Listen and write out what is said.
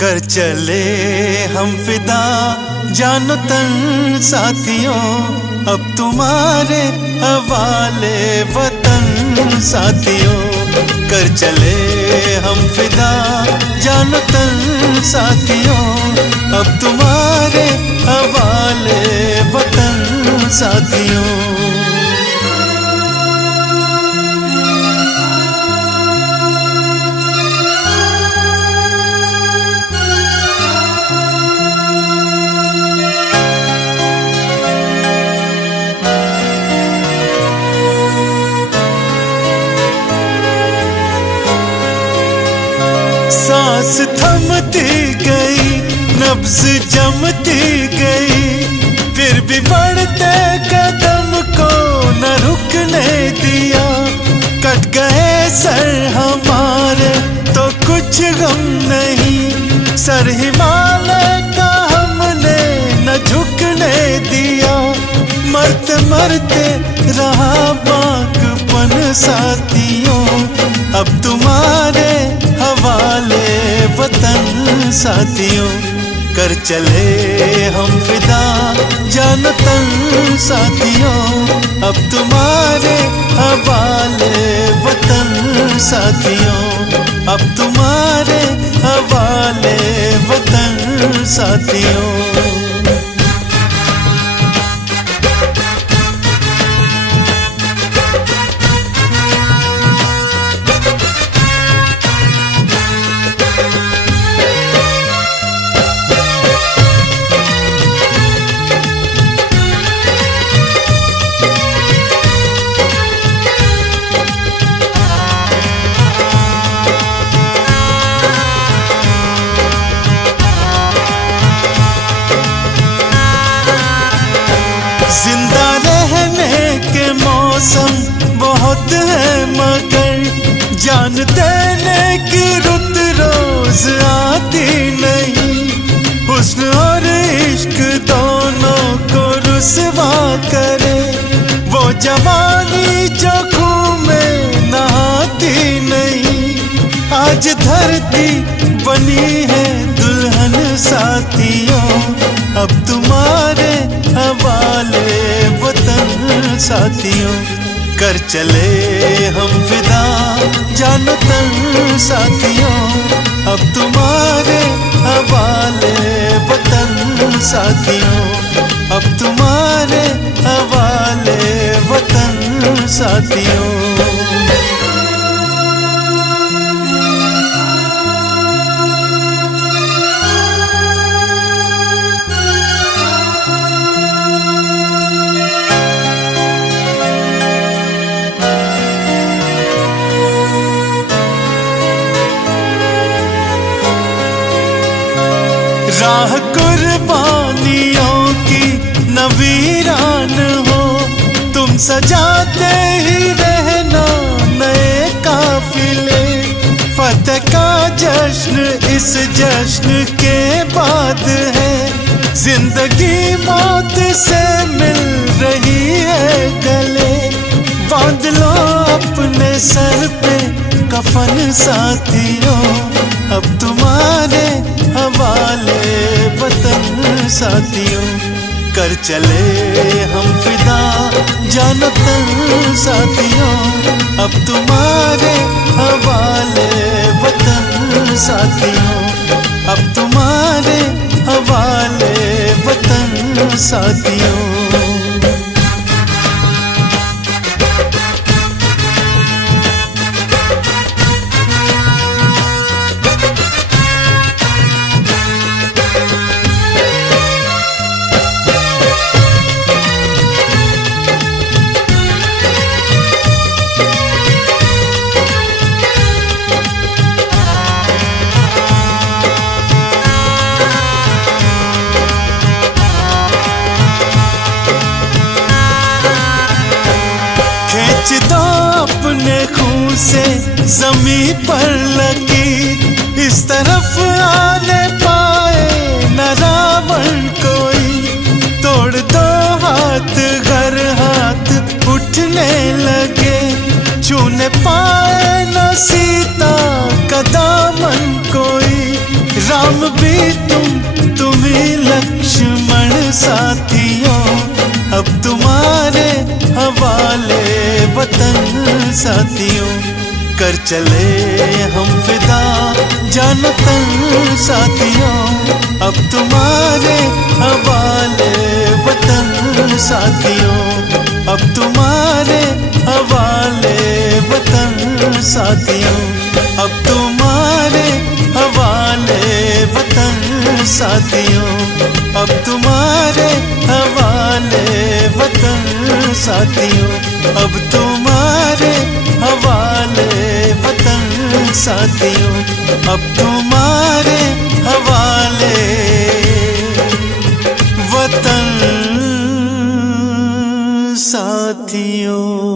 कर चले हम फिदा जानो तन साथियों, अब तुम्हारे हवाले वतन साथियों। कर चले हम फिदा जानो तन साथियों, अब तुम्हारे हवाले वतन साथियों। सांस थमती गई, नब्ज जमती गई, फिर भी बढ़ते कदम को न रुकने दिया। कट गए सर हमारे तो कुछ गम नहीं, सर हिमालय का हमने न झुकने दिया। मरते मरते रहा बागपन साथियों, अब तुम्हारे हवाले वतन साथियों। कर चले हम फिदा जानो तन साथियों, अब तुम्हारे हवाले वतन साथियों, अब तुम्हारे हवाले वतन साथियों। जिंदा रहने के मौसम बहुत है, मगर जान देने की रुत रोज आती नहीं। हुस्न और इश्क दोनों को रुसवा करे, वो जवानी जो खून में नहाती नहीं। आज धरती बनी है दुल्हन साथियों, अब तुम्हारे हवाले वतन साथियों। कर चले हम फिदा जानो तन साथियों, अब तुम्हारे हवाले वतन साथियों, अब तुम्हारे हवाले वतन साथियों। राह कुर्बानियों की नवीरान हो, तुम सजाते ही रहना नए काफिले। फतेह का जश्न इस जश्न के बाद है, जिंदगी मौत से मिल रही है गले। बांध लो अपने सर पे कफन साथियों, अब तुम्हारे हवाले वतन साथियों। कर चले हम फिदा जानो तन साथियों, अब तुम्हारे हवाले वतन साथियों, अब तुम्हारे हवाले वतन साथियों। खींच दो अपने खून से जमीन पर लकीर, इस तरफ आने पाए न रावण कोई। तोड़ दो हाथ घर हाथ उठने लगे, छूने पाए न सीता का दामन कोई। राम भी तुम ही लक्ष्मण साथियों, अब तुम्हारे हवाले वतन साथियों। कर चले हम फिदा जानो तन साथियों, अब तुम्हारे हवाले वतन साथियों, अब तुम्हारे हवाले वतन साथियों, अब तुम्हारे हवाले वतन साथियों, अब तुम्हारे हवाले वतन साथियों, अब तुम्हारे हवाले वतन साथियों, अब तुम्हारे हवाले वतन साथियों।